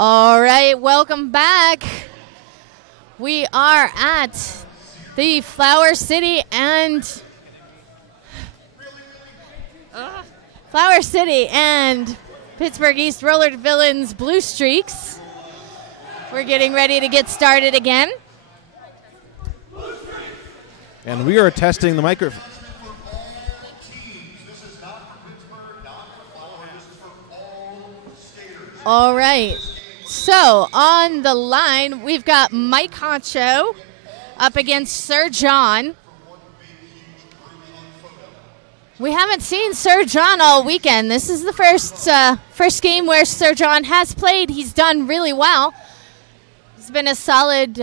All right, welcome back. We are at the Flower City and Pittsburgh East Roller Villains Blue Streaks. We're getting ready to get started again. And we are testing the microphone. All right. So on the line, we've got Mike Honcho up against Sir John. We haven't seen Sir John all weekend. This is the first game where Sir John has played. He's done really well. He's been a solid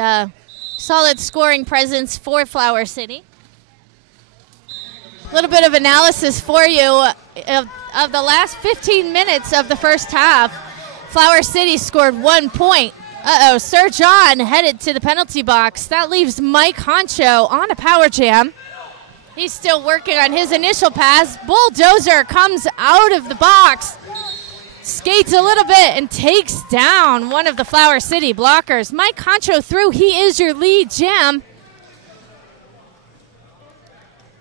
scoring presence for Flower City. A little bit of analysis for you of the last 15 minutes of the first half. Flower City scored 1 point. Sir John headed to the penalty box. That leaves Mike Honcho on a power jam. He's still working on his initial pass. Bulldozer comes out of the box, skates a little bit, and takes down one of the Flower City blockers. Mike Honcho through. He is your lead jam.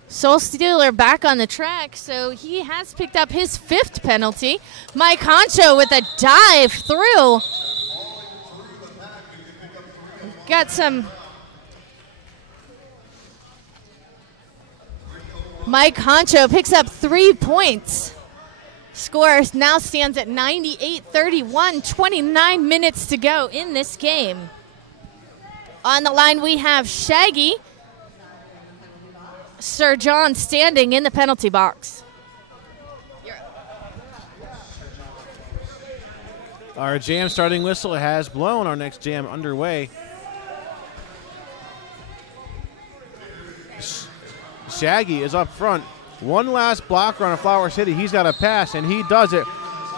Soul Stealer back on the track, so he has picked up his 5th penalty. Mike Honcho with a dive through. Got some. Mike Honcho picks up 3 points. Score now stands at 98-31, 29 minutes to go in this game. On the line we have Shaggy. Sir John standing in the penalty box. Our jam starting whistle has blown. Our next jam underway. Shaggy is up front. One last blocker on a Flower City. He's got a pass, and he does it.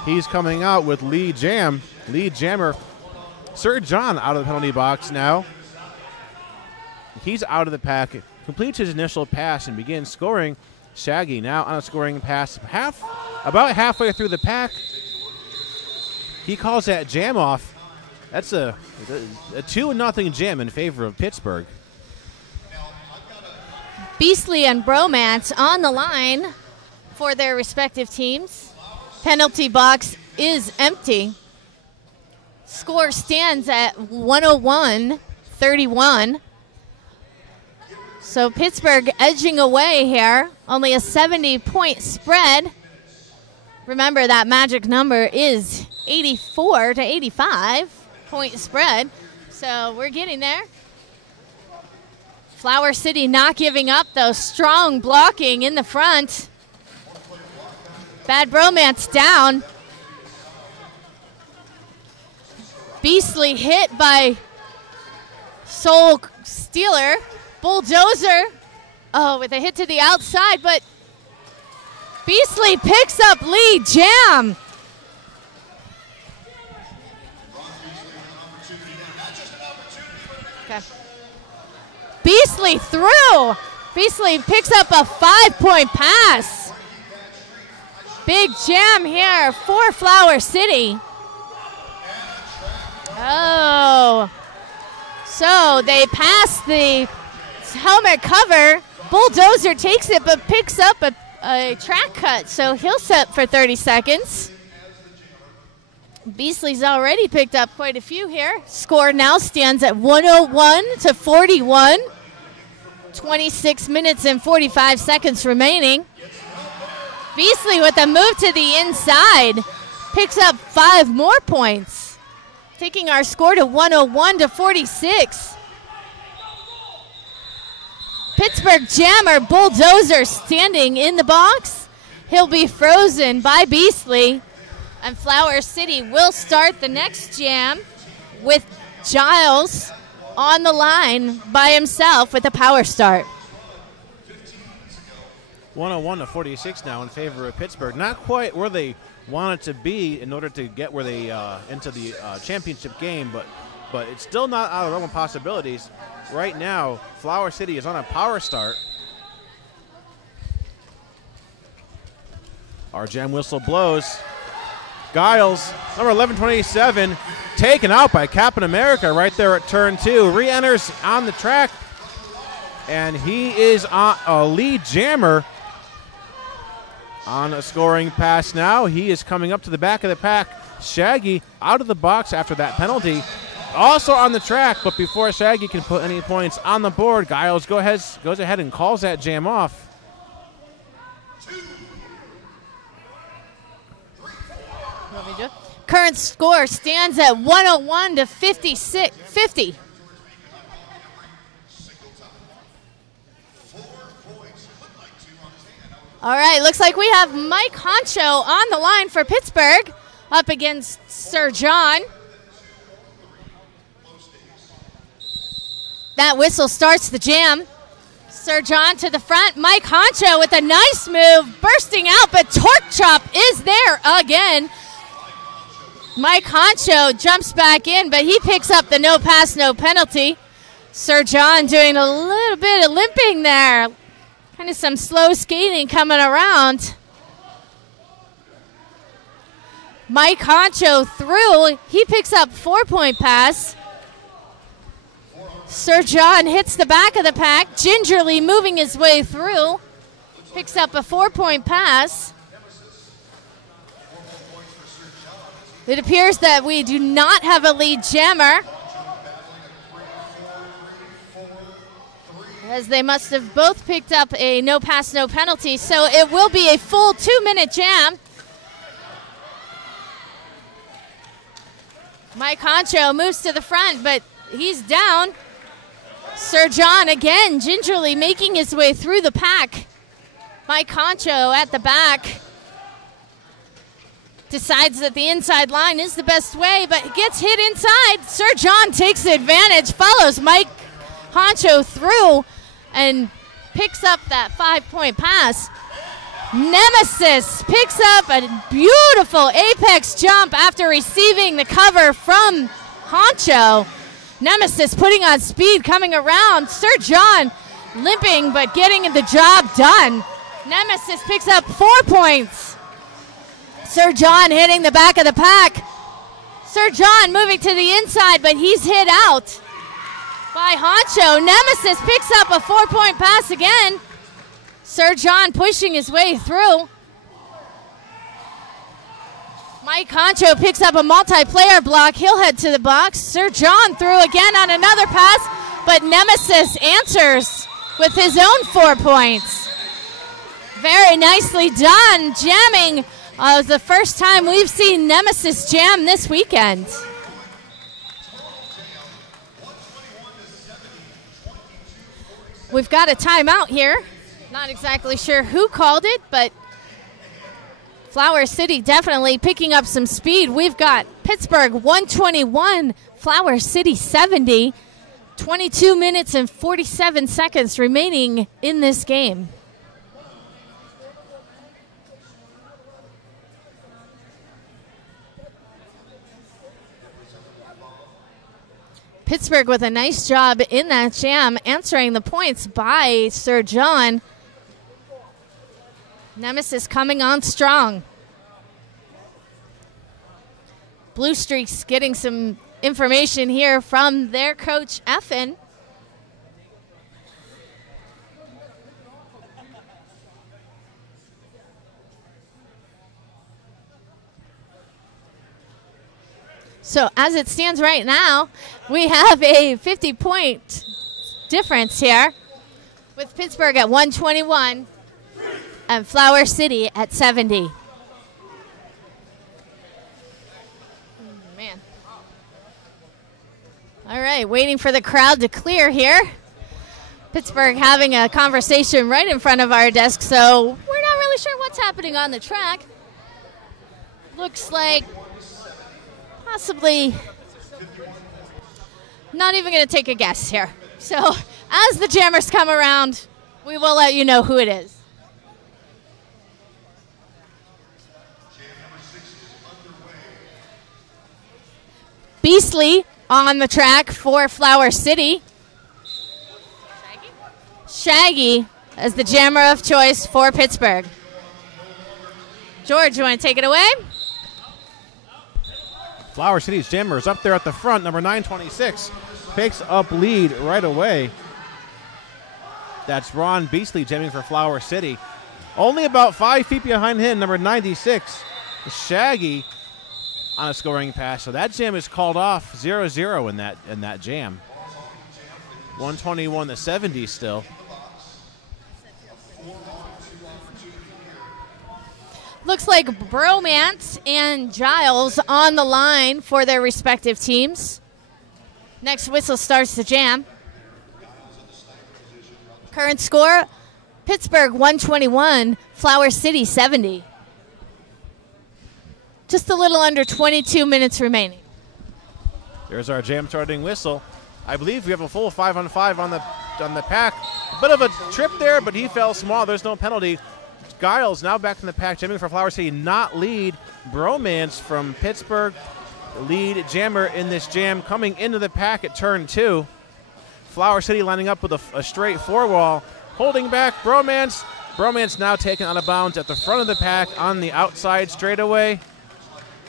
He's coming out with lead jammer. Sir John out of the penalty box now. He's out of the pack. Completes his initial pass and begins scoring. Shaggy now on a scoring pass about halfway through the pack. He calls that jam off. That's a 2-0 jam in favor of Pittsburgh. Beastly and Bromance on the line for their respective teams. Penalty box is empty. Score stands at 101-31. So Pittsburgh edging away here. Only a 70-point spread. Remember that magic number is 84 to 85 point spread. So we're getting there. Flower City not giving up, though. Strong blocking in the front. Bad Bromance down. Beastly hit by Soul Stealer. Bulldozer, with a hit to the outside, but Beastly picks up lead jam. Okay. Beastly through. Beastly picks up a 5-point pass. Big jam here for Flower City. Oh. So they pass the helmet cover. Bulldozer takes it but picks up a track cut, so he'll set for 30 seconds. Beastly's already picked up quite a few here. Score now stands at 101-41. 26 minutes and 45 seconds remaining. Beastly with a move to the inside picks up 5 more points, taking our score to 101-46. Pittsburgh jammer Bulldozer standing in the box. He'll be frozen by Beastly. And Flower City will start the next jam with Giles on the line by himself with a power start. 101-46 now in favor of Pittsburgh. Not quite where they wanted to be in order to get where they into the championship game, but it's still not out of the realm of possibilities. Right now, Flower City is on a power start. Our jam whistle blows. Giles, number 1127, taken out by Captain America right there at turn 2. Re-enters on the track, and he is on a lead jammer on a scoring pass now. He is coming up to the back of the pack. Shaggy out of the box after that penalty. Also on the track, but before Shaggy can put any points on the board, Giles goes ahead and calls that jam off. Current score stands at 101 to 50. All right, looks like we have Mike Honcho on the line for Pittsburgh up against Sir John. That whistle starts the jam. Sir John to the front. Mike Honcho with a nice move, bursting out, but Torque Chop is there again. Mike Honcho jumps back in, but he picks up the no pass, no penalty. Sir John doing a little bit of limping there. Kind of some slow skating coming around. Mike Honcho through. He picks up 4-point pass. Sir John hits the back of the pack, gingerly moving his way through. Picks up a 4-point pass. It appears that we do not have a lead jammer, as they must have both picked up a no pass, no penalty. So it will be a full 2-minute jam. Mike Honcho moves to the front, but he's down. Sir John again gingerly making his way through the pack. Mike Honcho at the back. Decides that the inside line is the best way, but gets hit inside. Sir John takes advantage, follows Mike Honcho through, and picks up that 5-point pass. Nemesis picks up a beautiful apex jump after receiving the cover from Honcho. Nemesis putting on speed, coming around. Sir John limping, but getting the job done. Nemesis picks up 4 points. Sir John hitting the back of the pack. Sir John moving to the inside, but he's hit out by Honcho. Nemesis picks up a 4-point pass again. Sir John pushing his way through. Mike Honcho picks up a multiplayer block. He'll head to the box. Sir John through again on another pass, but Nemesis answers with his own 4 points. Very nicely done, jamming. The first time we've seen Nemesis jam this weekend. We've got a timeout here. Not exactly sure who called it, but Flower City definitely picking up some speed. We've got Pittsburgh 121, Flower City 70. 22 minutes and 47 seconds remaining in this game. Pittsburgh with a nice job in that jam, answering the points by Sir John. Nemesis coming on strong. Blue Streaks getting some information here from their coach, Effin. So as it stands right now, we have a 50-point difference here with Pittsburgh at 121 and Flower City at 70. Man. All right, waiting for the crowd to clear here. Pittsburgh having a conversation right in front of our desk, so we're not really sure what's happening on the track. Looks like possibly not even going to take a guess here. So as the jammers come around, we will let you know who it is. Beastly on the track for Flower City. Shaggy as the jammer of choice for Pittsburgh. George, you want to take it away? Flower City's jammer is up there at the front. Number 926 picks up lead right away. That's Ron Beasley jamming for Flower City. Only about 5 feet behind him, number 96, Shaggy on a scoring pass. So that jam is called off 0-0 in that jam. 121-70 still. Looks like Bromance and Giles on the line for their respective teams. Next whistle starts the jam. Current score, Pittsburgh 121, Flower City 70. Just a little under 22 minutes remaining. There's our jam starting whistle. I believe we have a full 5-on-5 on the pack. A bit of a trip there, but he fell small. There's no penalty. Giles now back in the pack, jamming for Flower City, not lead. Bromance from Pittsburgh, lead jammer in this jam, coming into the pack at turn 2. Flower City lining up with a straight 4-wall, holding back Bromance. Bromance now taken out of bounds at the front of the pack on the outside straightaway.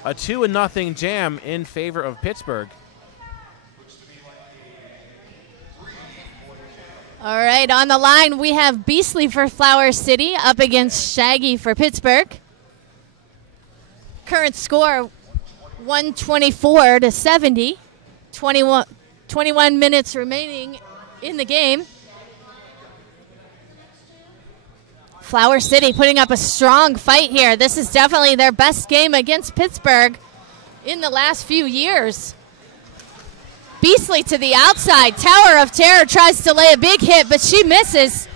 A 2-0 jam in favor of Pittsburgh. All right, on the line we have Beasley for Flower City up against Shaggy for Pittsburgh. Current score 124-70. 21 minutes remaining in the game. Flower City putting up a strong fight here. This is definitely their best game against Pittsburgh in the last few years. Beasley to the outside. Tower of Terror tries to lay a big hit, but she misses.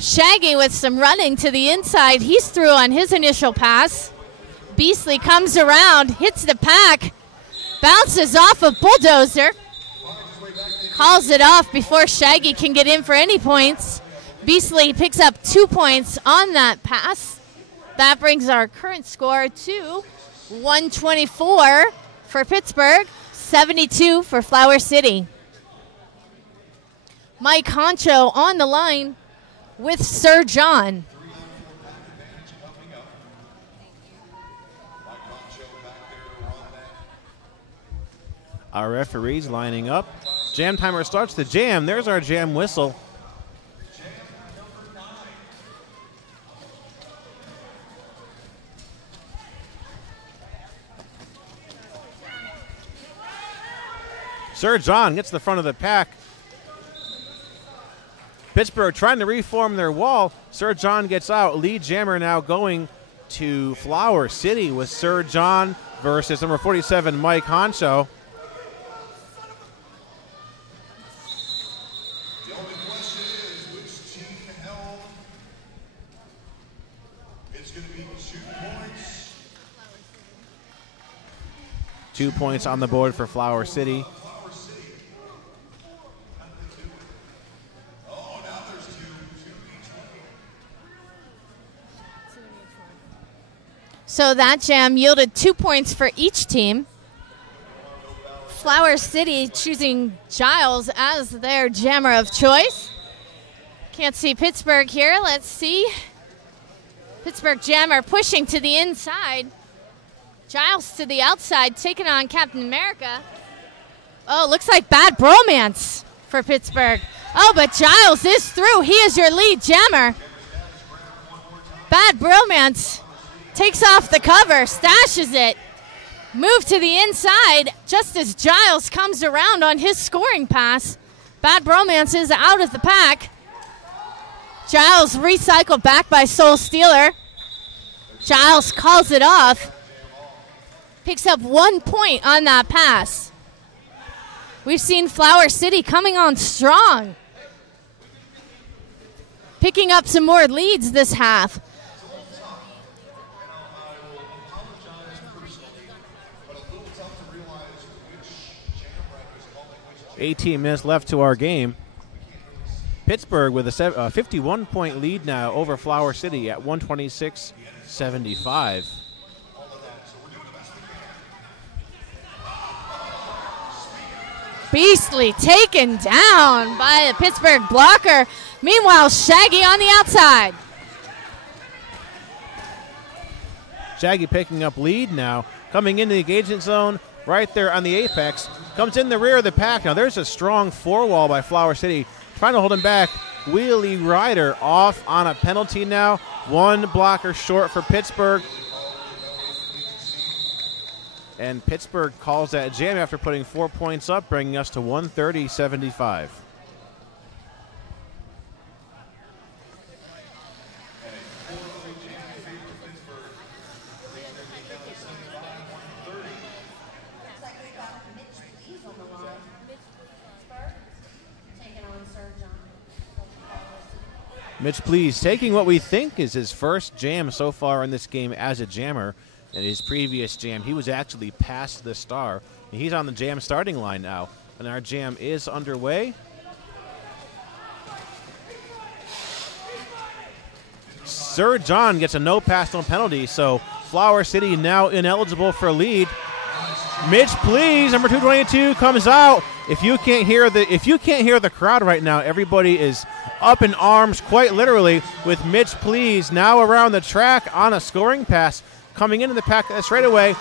Shaggy with some running to the inside. He's through on his initial pass. Beasley comes around, hits the pack, bounces off of Bulldozer. Calls it off before Shaggy can get in for any points. Beasley picks up 2 points on that pass. That brings our current score to 124 for Pittsburgh, 72 for Flower City. Mike Honcho on the line with Sir John. Our referees lining up. Jam timer starts the jam. There's our jam whistle. Sir John gets the front of the pack. Pittsburgh trying to reform their wall. Sir John gets out. Lead jammer now going to Flower City with Sir John versus number 47, Mike Honcho. The only question is which team held. It's going to be 2 points. 2 points on the board for Flower City. So that jam yielded 2 points for each team. Flower City choosing Giles as their jammer of choice. Can't see Pittsburgh here. Let's see. Pittsburgh jammer pushing to the inside. Giles to the outside, taking on Captain America. Oh, looks like bad bromance for Pittsburgh. Oh, but Giles is through. He is your lead jammer. Bad bromance. Takes off the cover, stashes it. Move to the inside just as Giles comes around on his scoring pass. Bad Bromance is out of the pack. Giles recycled back by Soul Stealer. Giles calls it off. Picks up 1 point on that pass. We've seen Flower City coming on strong. Picking up some more leads this half. 18 minutes left to our game. Pittsburgh with a 51-point lead now over Flower City at 126-75. Beasley taken down by the Pittsburgh blocker. Meanwhile, Shaggy on the outside. Shaggy picking up lead now. Coming into the engagement zone, right there on the apex. Comes in the rear of the pack. Now there's a strong four wall by Flower City. Trying to hold him back. Wheelie Rider off on a penalty now. One blocker short for Pittsburgh. And Pittsburgh calls that jam after putting 4 points up, bringing us to 130-75. Mitch Please taking what we think is his first jam so far in this game as a jammer. In his previous jam, he was actually past the star. And he's on the jam starting line now. And our jam is underway. Sir John gets a no pass, no penalty. So Flower City now ineligible for lead. Mitch Please, number 222, comes out. If you can't hear the crowd right now, everybody is up in arms, quite literally, with Mitch Please now around the track on a scoring pass, coming into the pack straight away.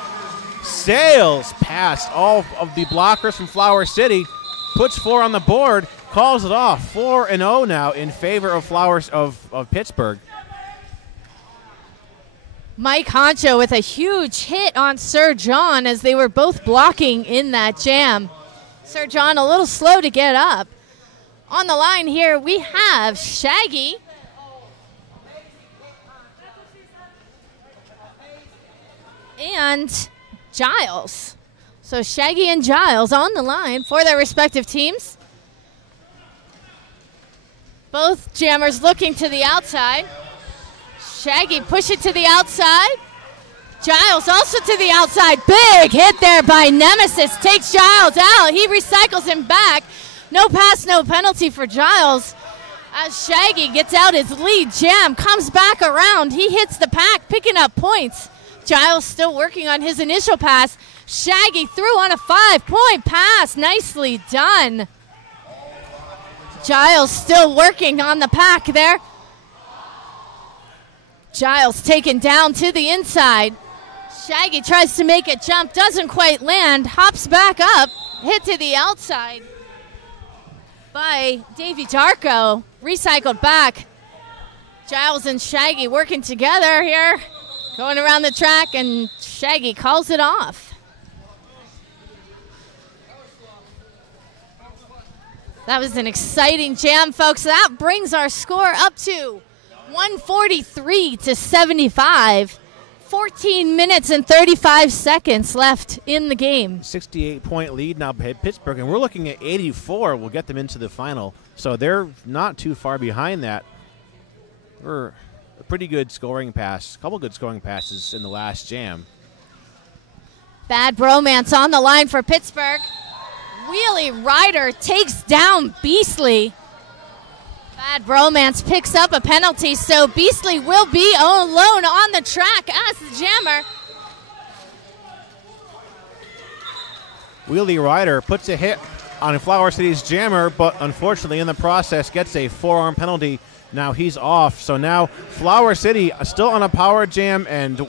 Sails past all of the blockers from Flower City, puts 4 on the board, calls it off. 4-0 now in favor of of Pittsburgh. Mike Honcho with a huge hit on Sir John as they were both blocking in that jam. Sir John a little slow to get up. On the line here we have Shaggy. And Giles. So Shaggy and Giles on the line for their respective teams. Both jammers looking to the outside. Shaggy push it to the outside. Giles also to the outside. Big hit there by Nemesis. Takes Giles out. He recycles him back. No pass, no penalty for Giles. As Shaggy gets out his lead jam, comes back around. He hits the pack, picking up points. Giles still working on his initial pass. Shaggy threw on a 5-point pass. Nicely done. Giles still working on the pack there. Giles taken down to the inside. Shaggy tries to make a jump, doesn't quite land, hops back up, hit to the outside by Davey Darko, recycled back. Giles and Shaggy working together here, going around the track, and Shaggy calls it off. That was an exciting jam, folks. That brings our score up to 143-75. 14 minutes and 35 seconds left in the game. 68-point lead now by Pittsburgh, and we're looking at 84. We'll get them into the final. So they're not too far behind that. We're a pretty good scoring pass, a couple good scoring passes in the last jam. Bad Bromance on the line for Pittsburgh. Wheelie Rider takes down Beastly. Bad Bromance picks up a penalty, so Beastly will be alone on the track as the jammer. Wheelie Rider puts a hit on Flower City's jammer, but unfortunately in the process gets a forearm penalty. Now he's off, so now Flower City still on a power jam and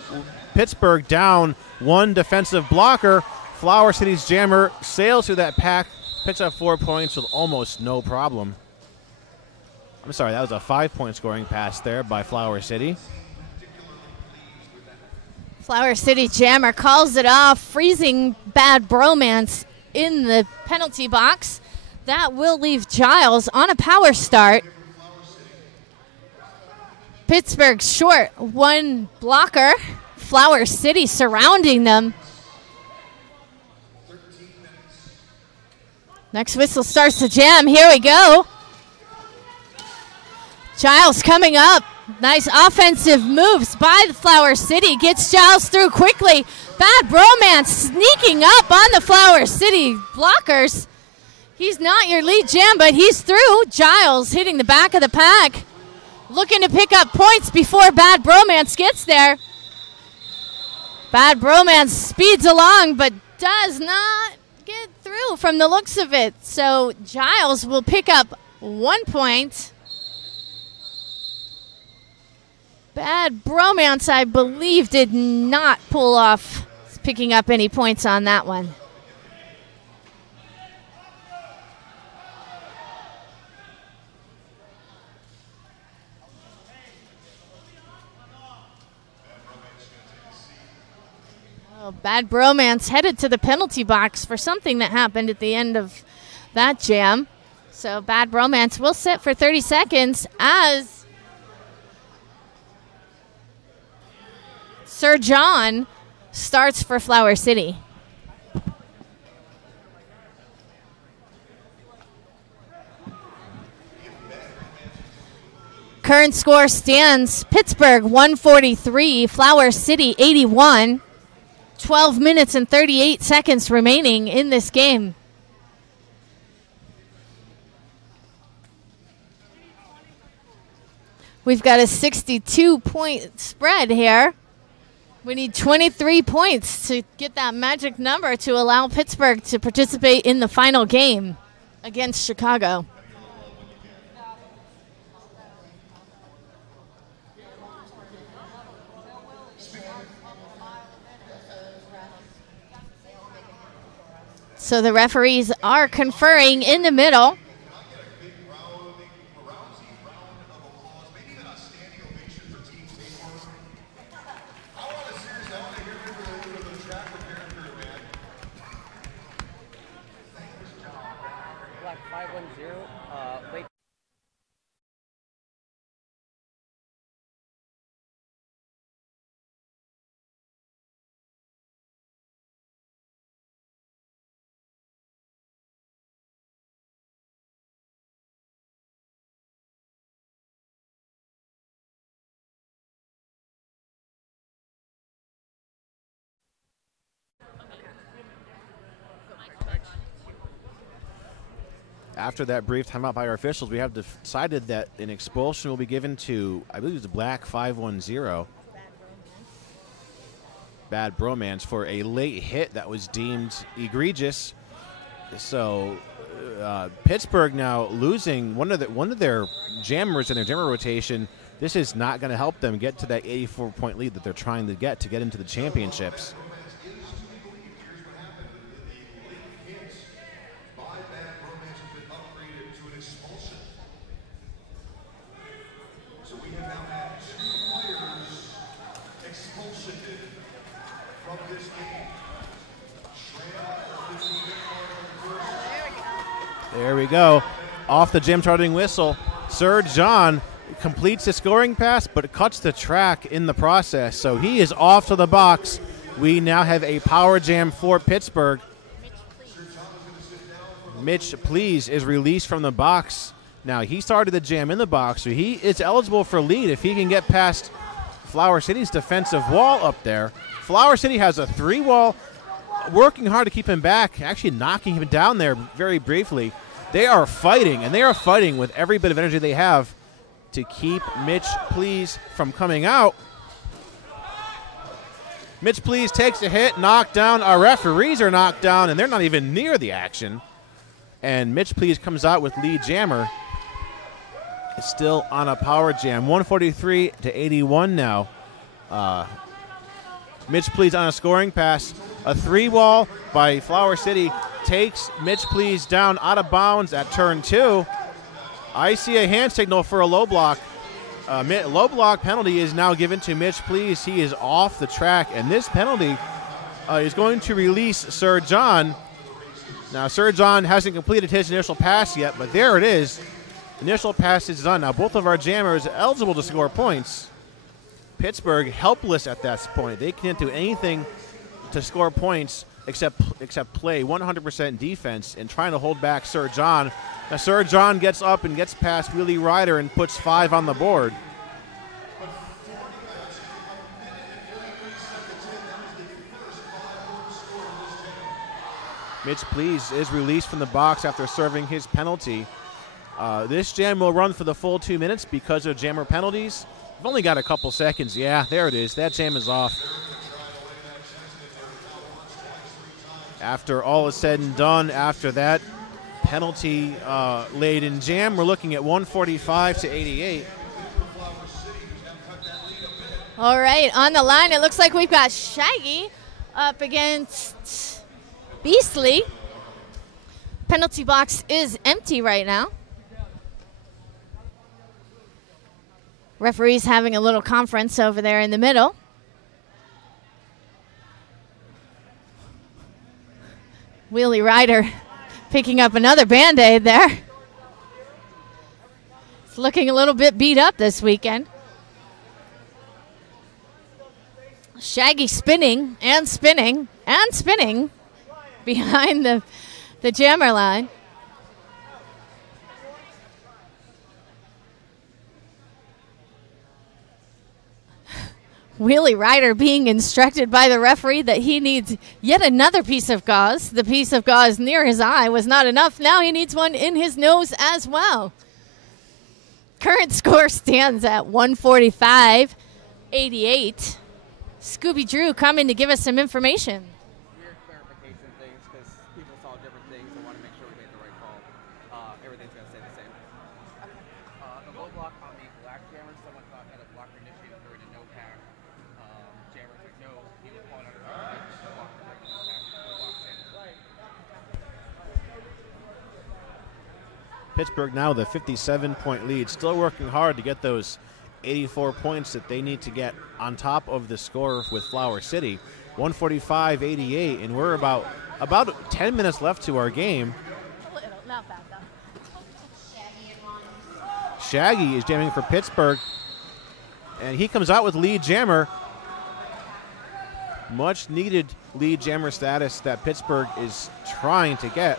Pittsburgh down one defensive blocker. Flower City's jammer sails through that pack, picks up 4 points with almost no problem. I'm sorry, that was a 5-point scoring pass there by Flower City. Flower City jammer calls it off, freezing Bad Bromance in the penalty box. That will leave Giles on a power start. Pittsburgh short, one blocker. Flower City surrounding them. Next whistle starts the jam. Here we go. Giles coming up. Nice offensive moves by the Flower City. Gets Giles through quickly. Bad Bromance sneaking up on the Flower City blockers. He's not your lead jam, but he's through. Giles hitting the back of the pack. Looking to pick up points before Bad Bromance gets there. Bad Bromance speeds along, but does not get through from the looks of it. So Giles will pick up 1 point. Bad Bromance, I believe, did not pull off picking up any points on that one. Oh, Bad Bromance headed to the penalty box for something that happened at the end of that jam. So Bad Bromance will sit for 30 seconds as Sir John starts for Flower City. Current score stands Pittsburgh 143, Flower City 81. 12 minutes and 38 seconds remaining in this game. We've got a 62-point spread here. We need 23 points to get that magic number to allow Pittsburgh to participate in the final game against Chicago. So the referees are conferring in the middle. After that brief timeout by our officials, we have decided that an expulsion will be given to, I believe it was Black 510. Bad Bromance for a late hit that was deemed egregious. So Pittsburgh now losing one of their jammers in their jammer rotation. This is not going to help them get to that 84-point lead that they're trying to get into the championships. There we go. Off the jam charting whistle, Sir John completes the scoring pass, but cuts the track in the process. So he is off to the box. We now have a power jam for Pittsburgh. Mitch Please is released from the box. Now, he started the jam in the box, so he is eligible for lead if he can get past Flower City's defensive wall up there. Flower City has a 3-wall, working hard to keep him back, actually knocking him down there very briefly. They are fighting, and they are fighting with every bit of energy they have to keep Mitch Please from coming out. Mitch Please takes a hit, knocked down. Our referees are knocked down, and they're not even near the action. And Mitch Please comes out with lead jammer. It's still on a power jam. 143 to 81 now. Mitch Please on a scoring pass. A 3-wall by Flower City takes Mitch Please down out of bounds at turn 2. I see a hand signal for a low block. Low block penalty is now given to Mitch Please. He is off the track, and this penalty is going to release Sir John. Now, Sir John hasn't completed his initial pass yet, but there it is. Initial pass is done. Now, both of our jammers eligible to score points. Pittsburgh helpless at that point. They can't do anything to score points except play 100% defense and trying to hold back Sir John. Now, Sir John gets up and gets past Wheelie Ryder and puts 5 on the board. Mitch Please is released from the box after serving his penalty. This jam will run for the full 2 minutes because of jammer penalties. We've only got a couple seconds. Yeah, there it is. That jam is off. After all is said and done, after that penalty-laden jam, we're looking at 145 to 88. All right, on the line, it looks like we've got Shaggy up against Beastly. Penalty box is empty right now. Referee's having a little conference over there in the middle. Wheelie Rider picking up another Band-Aid there. It's looking a little bit beat up this weekend. Shaggy spinning and spinning and spinning behind the jammer line. Wheelie Rider being instructed by the referee that he needs yet another piece of gauze. The piece of gauze near his eye was not enough. Now he needs one in his nose as well. Current score stands at 145-88. Scooby Drew coming to give us some information. Weird clarification things because people saw different things and want to make sure we made the right call. Everything's going to stay the same. The low block on the black jammer, someone thought had a blocker initiated during a no pack. Jammer's like, no, he was calling under the blocker during the no pack. Pittsburgh now the 57-point lead, still working hard to get those 84 points that they need to get on top of the score with Flower City. 145-88, and we're about 10 minutes left to our game. Not bad, though. Shaggy is jamming for Pittsburgh, and he comes out with lead jammer. Much needed lead jammer status that Pittsburgh is trying to get.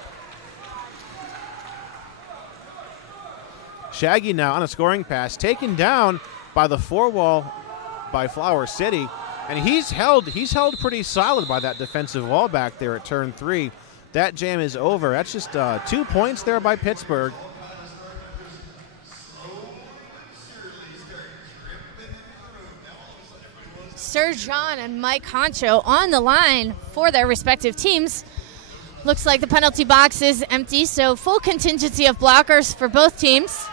Shaggy now on a scoring pass, taken down by the four wall by Flower City, and he's held pretty solid by that defensive wall back there at turn 3. That jam is over. That's just 2 points there by Pittsburgh. Sir John and Mike Honcho on the line for their respective teams. Looks like the penalty box is empty, so full contingency of blockers for both teams.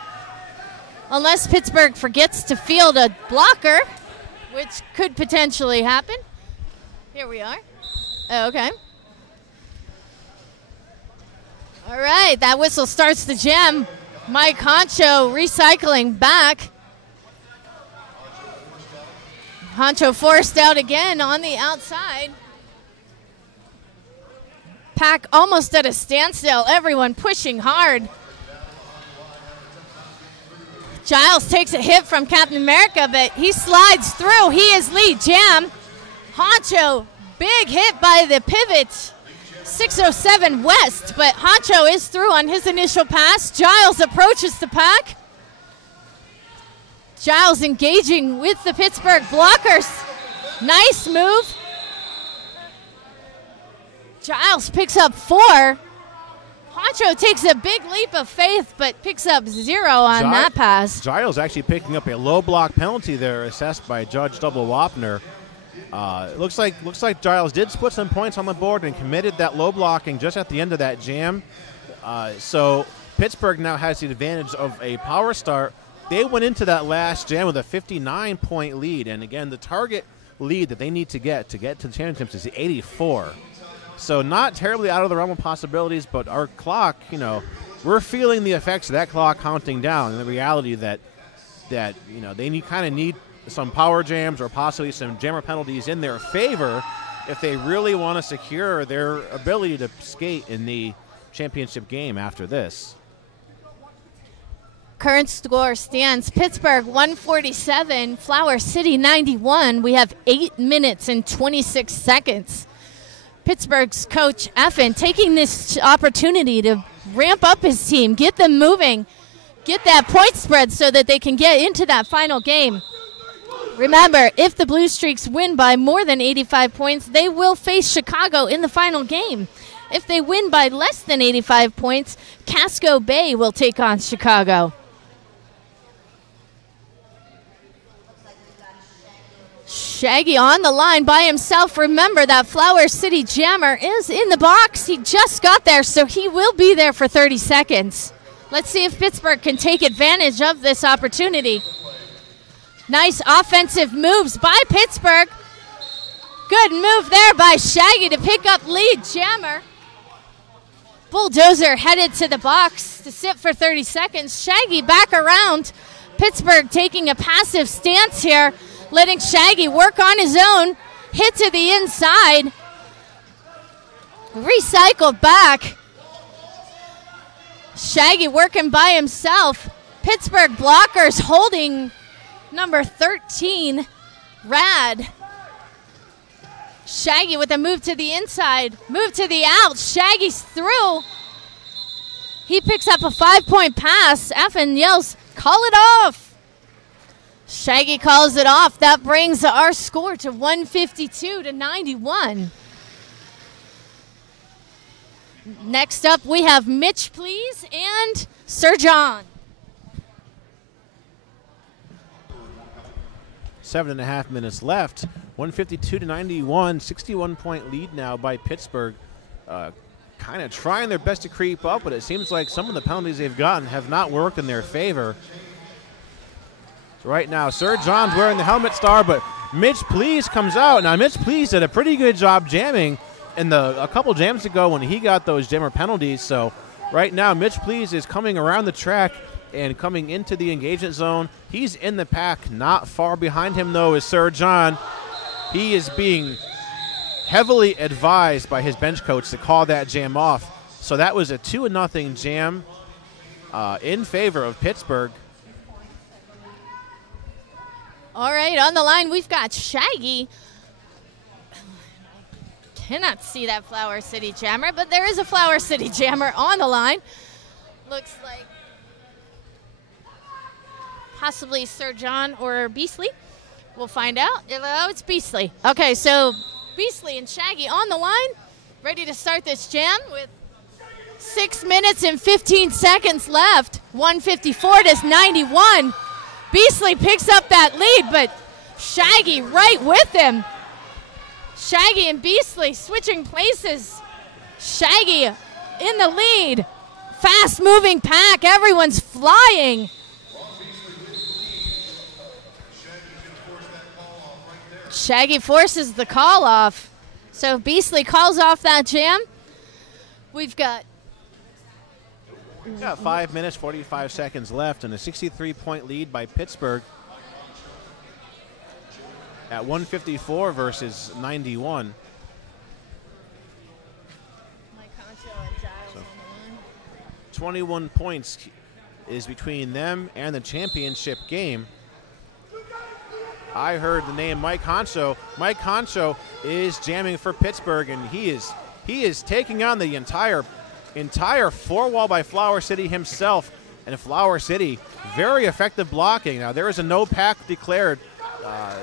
Unless Pittsburgh forgets to field a blocker, which could potentially happen. Here we are. Oh, okay. All right, that whistle starts the jam. Mike Honcho recycling back. Honcho forced out again on the outside. Pack almost at a standstill. Everyone pushing hard. Giles takes a hit from Captain America, but he slides through. He is lead jam. Honcho, big hit by the pivot. 607 West, but Honcho is through on his initial pass. Giles approaches the pack. Giles engaging with the Pittsburgh blockers. Nice move. Giles picks up 4. Honcho takes a big leap of faith, but picks up 0 on that pass. Giles actually picking up a low block penalty there, assessed by Judge Double Wapner. Looks like Giles did put some points on the board and committed that low blocking just at the end of that jam. So Pittsburgh now has the advantage of a power start. They went into that last jam with a 59-point lead, and again, the target lead that they need to get to the championships is 84. So not terribly out of the realm of possibilities, but our clock, we're feeling the effects of that clock counting down, and the reality that they kind of need some power jams or possibly some jammer penalties in their favor if they really want to secure their ability to skate in the championship game after this. Current score stands Pittsburgh 147, Flower City 91. We have 8 minutes and 26 seconds. Pittsburgh's coach Effin taking this opportunity to ramp up his team, get them moving, get that point spread so that they can get into that final game. Remember, if the Blue Streaks win by more than 85 points, they will face Chicago in the final game. If they win by less than 85 points, Casco Bay will take on Chicago. Shaggy on the line by himself. Remember that Flower City Jammer is in the box. He just got there, so he will be there for 30 seconds. Let's see if Pittsburgh can take advantage of this opportunity. Nice offensive moves by Pittsburgh. Good move there by Shaggy to pick up lead jammer. Bulldozer headed to the box to sit for 30 seconds. Shaggy back around. Pittsburgh taking a passive stance here, letting Shaggy work on his own. Hit to the inside. recycled back. Shaggy working by himself. Pittsburgh blockers holding number 13, Rad. Shaggy with a move to the inside, move to the out. Shaggy's through. He picks up a 5-point pass. Effin yells, call it off. Shaggy calls it off. That brings our score to 152-91. Next up, we have Mitch, please, and Sir John. 7.5 minutes left. 152-91, 61-point lead now by Pittsburgh. Kind of trying their best to creep up, but it seems like some of the penalties they've gotten have not worked in their favor. So right now, Sir John's wearing the helmet star, but Mitch Please comes out. Now, Mitch Please did a pretty good job jamming a couple jams ago when he got those jammer penalties. So right now, Mitch Please is coming around the track and coming into the engagement zone. He's in the pack. Not far behind him, though, is Sir John. He is being heavily advised by his bench coach to call that jam off. So that was a 2-0 jam in favor of Pittsburgh. All right, on the line, we've got Shaggy. Cannot see that Flower City jammer, but there is a Flower City jammer on the line. Looks like possibly Sir John or Beasley. We'll find out. Oh, it's Beasley. Okay, so Beasley and Shaggy on the line, ready to start this jam with 6 minutes and 15 seconds left. 154-91. Beasley picks up that lead, but Shaggy right with him. Shaggy and Beasley switching places. Shaggy in the lead. Fast-moving pack. Everyone's flying. Shaggy forces the call off. So Beasley calls off that jam. We've got 5 minutes, 45 seconds left, and a 63-point lead by Pittsburgh at 154 versus 91. So 21 points is between them and the championship game. I heard the name Mike Honcho. Mike Honcho is jamming for Pittsburgh, and he is taking on the entire four wall by Flower City himself. And Flower City, very effective blocking. Now, there is a no pack declared,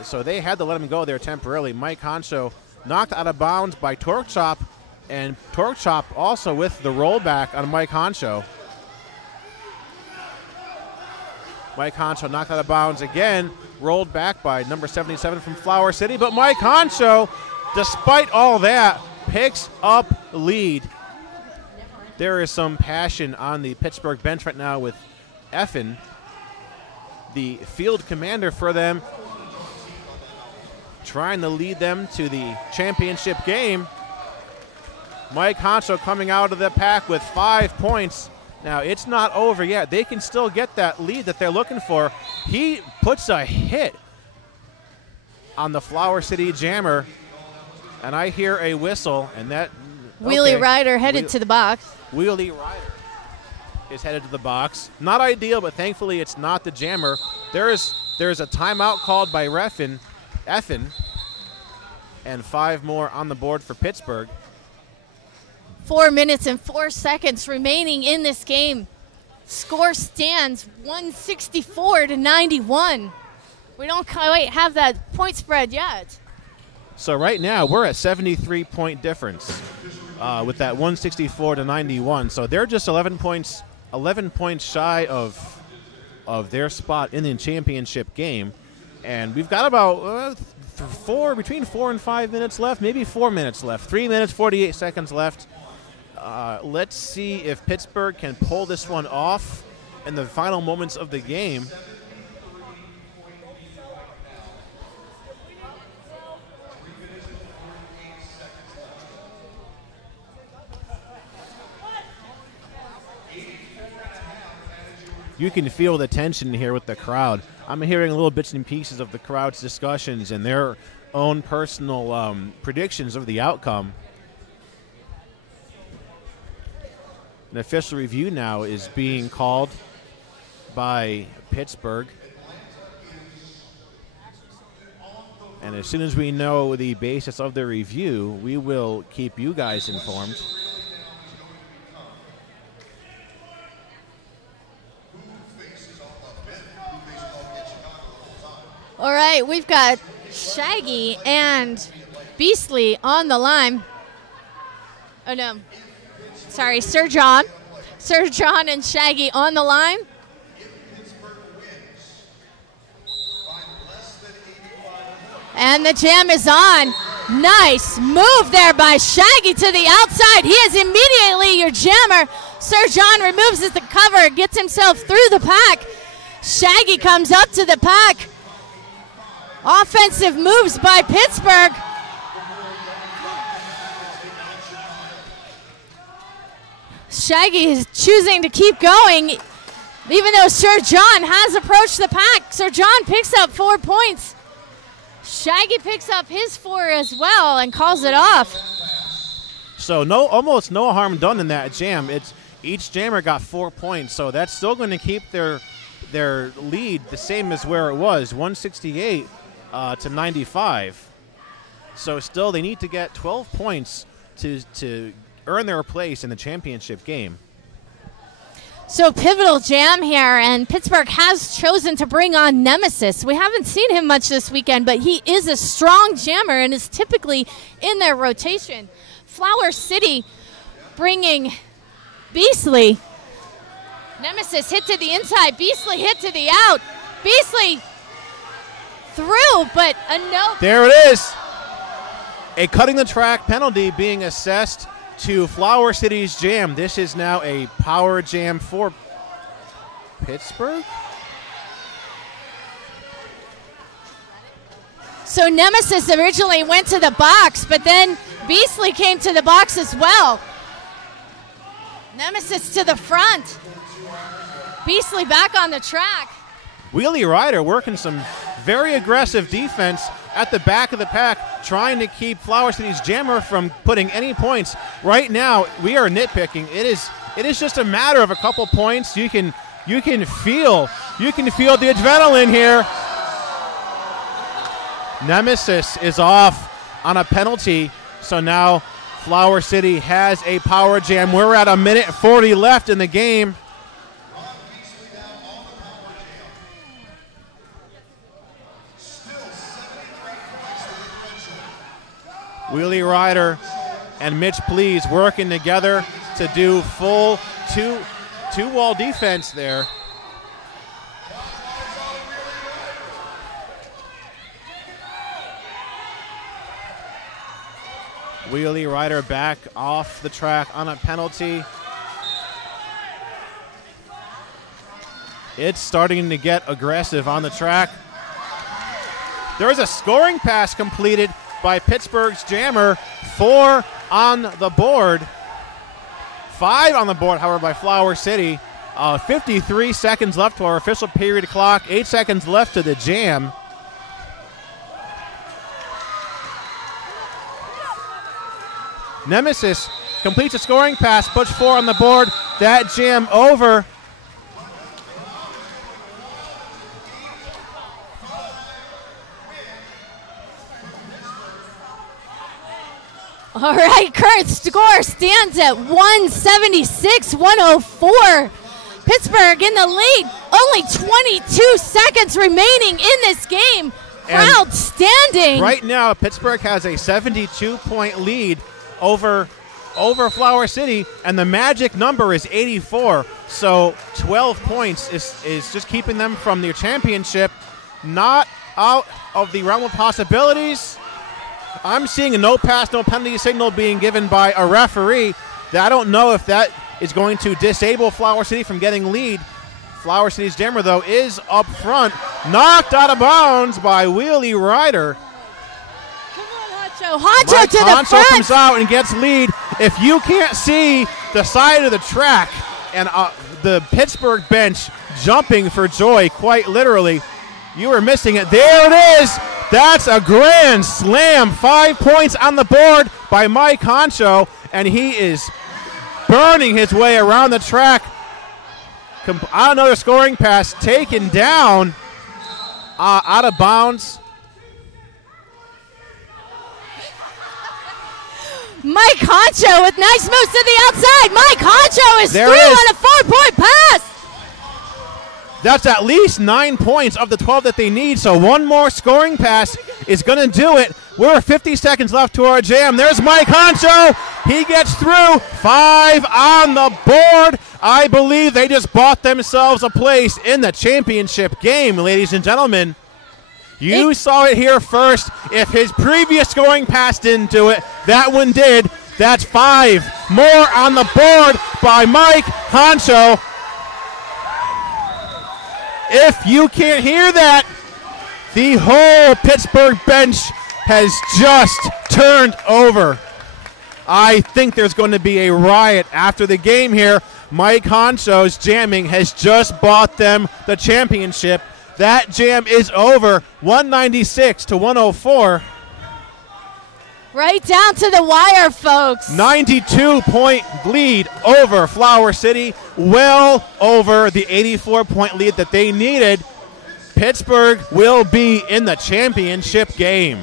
so they had to let him go there temporarily. Mike Honcho knocked out of bounds by Torque Chop, and Torque Chop also with the rollback on Mike Honcho. Mike Honcho knocked out of bounds again, rolled back by number 77 from Flower City, but Mike Honcho, despite all that, picks up lead. There is some passion on the Pittsburgh bench right now with Effin, the field commander for them, trying to lead them to the championship game. Mike Honcho coming out of the pack with 5 points. Now, it's not over yet. They can still get that lead that they're looking for. He puts a hit on the Flower City jammer, and I hear a whistle, and that Wheelie Rider headed to the box. Wheelie Rider is headed to the box. Not ideal, but thankfully it's not the jammer. There's a timeout called by Effin, and 5 more on the board for Pittsburgh. 4 minutes and 4 seconds remaining in this game. Score stands 164-91. We don't quite have that point spread yet. So right now we're at 73-point difference with that 164-91. So they're just 11 points shy of their spot in the championship game, and we've got about between 4 and 5 minutes left, maybe 4 minutes left. 3 minutes 48 seconds left. Let's see if Pittsburgh can pull this one off in the final moments of the game. You can feel the tension here with the crowd. I'm hearing little bits and pieces of the crowd's discussions and their own personal predictions of the outcome. An official review now is being called by Pittsburgh. And as soon as we know the basis of the review, we will keep you guys informed. All right, we've got Shaggy and Beastly on the line. Oh, no. Sorry, Sir John. Sir John and Shaggy on the line. And the jam is on. Nice move there by Shaggy to the outside. He is immediately your jammer. Sir John removes the cover, gets himself through the pack. Shaggy comes up to the pack. Offensive moves by Pittsburgh. Shaggy is choosing to keep going, even though Sir John has approached the pack. Sir John picks up 4 points. Shaggy picks up his 4 as well and calls it off. So almost no harm done in that jam. Each jammer got 4 points, so that's still going to keep their lead the same as where it was, 168 to 95. So still they need to get 12 points to earn their place in the championship game. So pivotal jam here, and Pittsburgh has chosen to bring on Nemesis. We haven't seen him much this weekend, but he is a strong jammer and is typically in their rotation. Flower City bringing Beastly. Nemesis hit to the inside, Beastly hit to the out. Beastly through, but a no. There it is. A cutting the track penalty being assessed to Flower City's jam. This is now a power jam for Pittsburgh. So Nemesis originally went to the box, but then Beastly came to the box as well. Nemesis to the front. Beastly back on the track. Wheelie Rider working some very aggressive defense at the back of the pack, trying to keep Flower City's jammer from putting any points. Right now, we are nitpicking. It is just a matter of a couple points. You can feel the adrenaline here. Nemesis is off on a penalty, so now Flower City has a power jam. We're at 1:40 left in the game. Wheelie Rider and Mitch Please working together to do full two-wall defense there. Wheelie Rider back off the track on a penalty. It's starting to get aggressive on the track. There is a scoring pass completed by Pittsburgh's jammer. 4 on the board. 5 on the board, however, by Flower City. 53 seconds left to our official period clock. 8 seconds left to the jam. Nemesis completes a scoring pass, puts 4 on the board. That jam over. All right, current score stands at 176-104. Pittsburgh in the lead. Only 22 seconds remaining in this game. Crowd standing. Right now, Pittsburgh has a 72-point lead over Flower City, and the magic number is 84. So 12 points is just keeping them from their championship. Not out of the realm of possibilities. I'm seeing a no pass, no penalty signal being given by a referee. I don't know if that is going to disable Flower City from getting lead. Flower City's jammer, though, is up front. Knocked out of bounds by Wheelie Rider. Come on, Honcho to the front. Honcho comes out and gets lead. If you can't see the side of the track and the Pittsburgh bench jumping for joy, quite literally, you are missing it. There it is. That's a grand slam. 5 points on the board by Mike Honcho, and he is burning his way around the track. Another scoring pass taken down, out of bounds. Mike Honcho with nice moves to the outside. Mike Honcho is There through it is. on a 4-point pass. That's at least 9 points of the 12 that they need, so one more scoring pass is going to do it. We're 50 seconds left to our jam. There's Mike Honcho. He gets through. 5 on the board. I believe they just bought themselves a place in the championship game, ladies and gentlemen. You saw it here first. If his previous scoring pass didn't do it, that one did. That's 5 more on the board by Mike Honcho. If you can't hear that, the whole Pittsburgh bench has just turned over. I think there's going to be a riot after the game here. Mike Honcho's jamming has just bought them the championship. That jam is over, 196 to 104. Right down to the wire, folks. 92-point lead over Flower City, well over the 84-point lead that they needed. Pittsburgh will be in the championship game.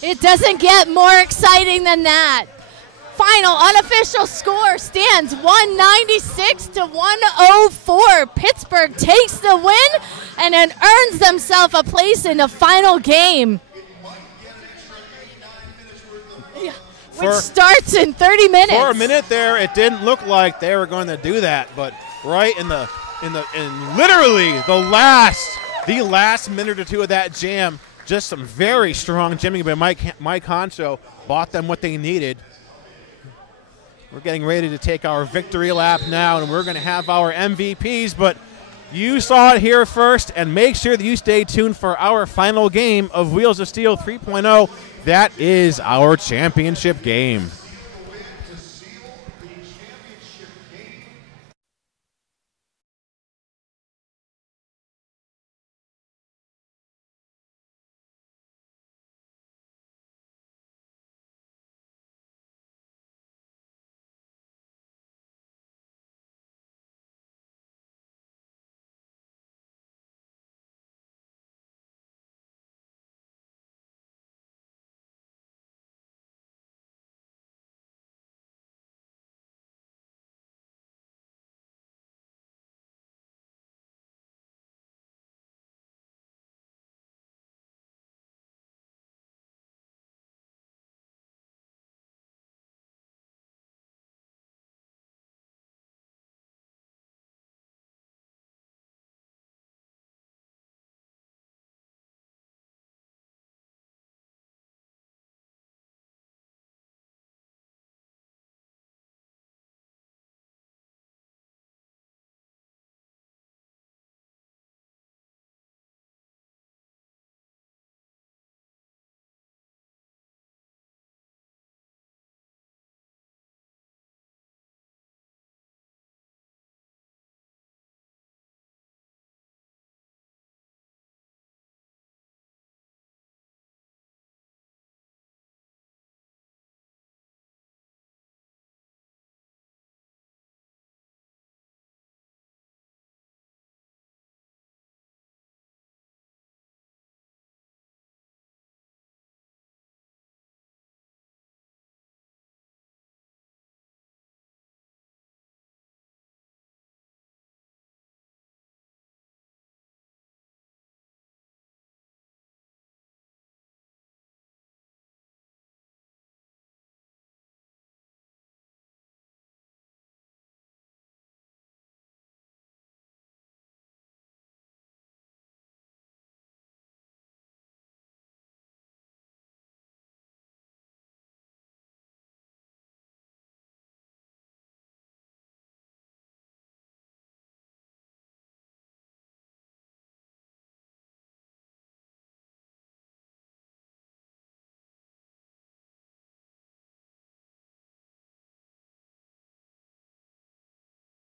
It doesn't get more exciting than that. Final unofficial score stands 196 to 104. Pittsburgh takes the win and then earns themselves a place in the final game, which starts in 30 minutes. For a minute there, it didn't look like they were going to do that, but right in literally the last minute or two of that jam, just some very strong jamming by Mike Honcho bought them what they needed. We're getting ready to take our victory lap now, and we're going to have our MVPs, but you saw it here first, and make sure that you stay tuned for our final game of Wheels of Steel 3.0. That is our championship game.